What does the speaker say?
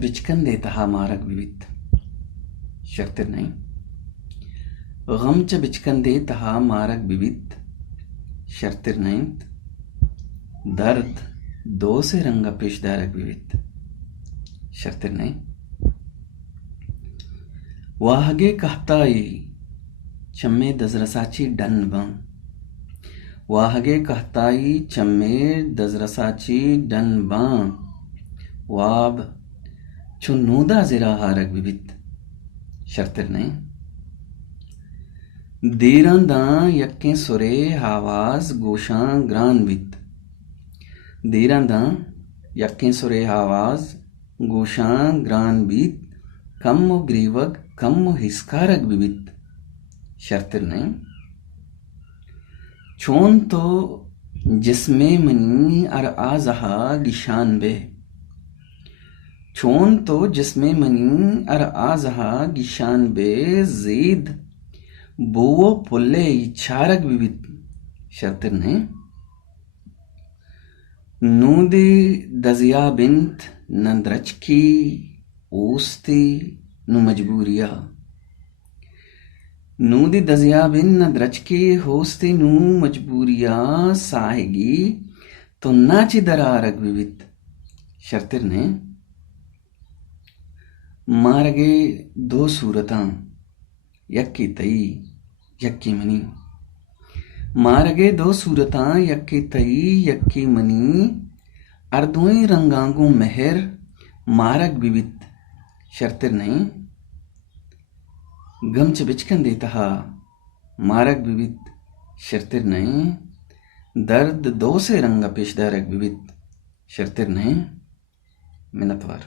बिचकन देता मारक विविध शर्तिर नहीं। गम च बिचकन देता मारक विविध शर्तिर नहीं। दर्द दो से रंग पेशदारक विविध शर्तिर नहीं। वाहगे कहताई चम्मे दजरसाची डनबं वाहगे कहताई चम्मे दजरसाची डनबं वाब चुन्नूदा जिरा हारक विविध शर्तिर नहीं। दीरंदा यक्के सुरे हावाज गोशां ग्रानवित दीरंदा यक्के सुरे हावाज गोशां ग्रानवित कम ग्रीवक कम हिस्कारक विविध शर्तिर नहीं। चोन तो जिसमें मनी अर आजहा गिशान बे चोन तो जिसमें मनी अर आजहा गिशान बे जीद बोवो पुल्ले इच्छारक विविध शर्तिर नहीं। नूदी दजिया बिंत नंद्रचकी ओस्ती नु मजबूरिया नूदी दजिया बिन नंद्रचकी होस्ती नु मजबूरिया साहेगी तो नाची दरारक विविध शर्तिर नहीं। मारगे दो सूरतां यक्की तई यक्की मनी मारगे दो सूरतां यक्की तई यक्की मनी अर्दोई रंगांगों मेहर मारक विविध शर्तिर नहीं। गमच बिचकन देता मारक विविध शर्तिर नहीं। दर्द दो से रंग पेशदारक विविध शर्तिर नहीं। मिन्नतवार।